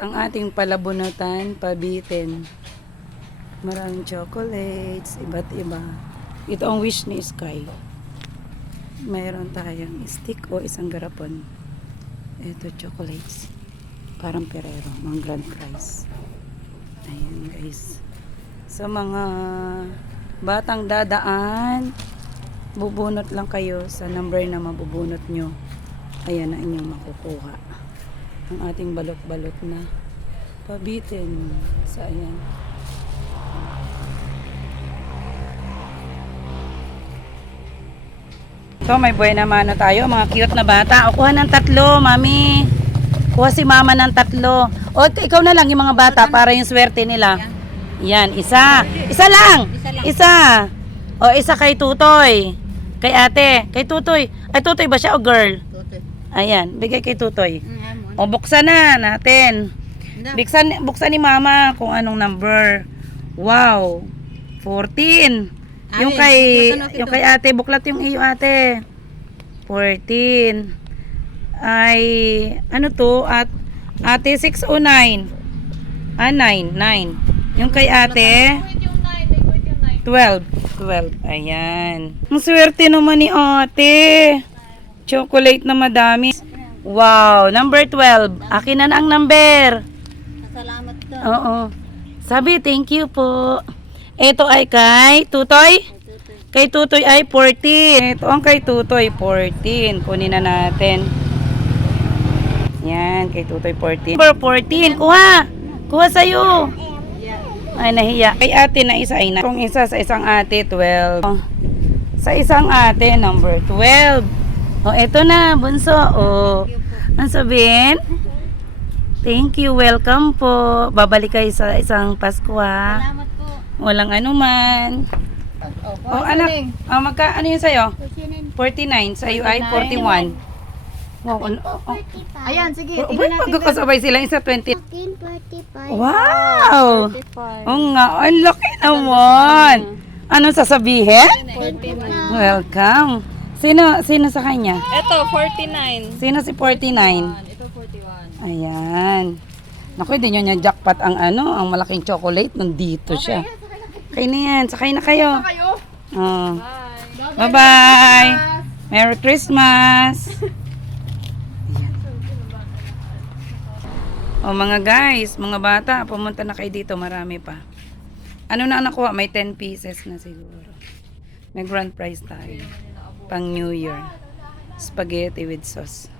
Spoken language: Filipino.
Ang ating palabunutan, pabitin. Maraming chocolates, iba't iba. Ito ang wish ni Sky. Mayroon tayong stick o isang garapon. Ito chocolates. Parang Ferrero, mga grand prize. Ayan guys. Sa mga batang dadaan, bubunot lang kayo sa number na mabubunot nyo. Ayan na inyong makukuha. Ang ating balot-balot na pabitin sa ayan. So may buhay naman na tayo, mga cute na bata. O kuha ng 3, mami. Kuha si mama ng 3. O ikaw na lang yung mga bata para yung swerte nila. Yan, isa. Isa lang. Isa. O isa kay Tutoy. Kay ate. Kay Tutoy. Ay Tutoy ba siya o girl? Ayan, bigay kay Tutoy. O buksan na natin. Buksan ni mama kung anong number. Wow. 14. Yung kay ate, buklat yung iyo ate. 14. Ay ano to? At ate 609. 9. Yung kay ate 12. Ayan. Ang swerte naman ni ate. Chocolate na madami. Wow, number 12. Akin na ang number. Salamat ka. Oo. Sabi, thank you po. Ito ay kay Tutoy. Kay Tutoy ay 14. Ito ang kay Tutoy 14. Kunin na natin. Yan, kay Tutoy 14. Number 14. Kuha. Kuha sa'yo. Ay, nahiya. Kay ate na isa ay na. Kung isa sa isang ate, 12. Sa isang ate, number 12. O, eto na, bunso. O, ang sabihin? Thank you, welcome po. Babalik kayo sa isang Pasko ha. Salamat po. Walang anuman. Anak, ano yun sa'yo? 49. Sa'yo ay 41. Wow, Ayan, sige. Ba't magkakasabay sila? Isa 20. 45. Wow! Oo nga, ang laki naman. Anong sasabihin? 45. Welcome. Sino sa kanya? Ito, 49. Sino si 49? Ito, 41. Ayan. Naku, hindi nyo niya jackpot ang ang malaking chocolate. Nandito siya. Okay na yan. Sakay na kayo. Oh. Bye-bye. Merry Christmas. Ayan. Oh, mga guys, mga bata, pumunta na kayo dito. Marami pa. Ano na nakuha? May 10 pieces na siguro. May grand prize tayo. Pang New Year. Spaghetti with sauce.